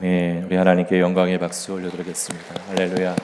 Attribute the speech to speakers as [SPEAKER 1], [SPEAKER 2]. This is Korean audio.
[SPEAKER 1] 아멘. 우리 하나님께 영광의 박수 올려드리겠습니다. 할렐루야.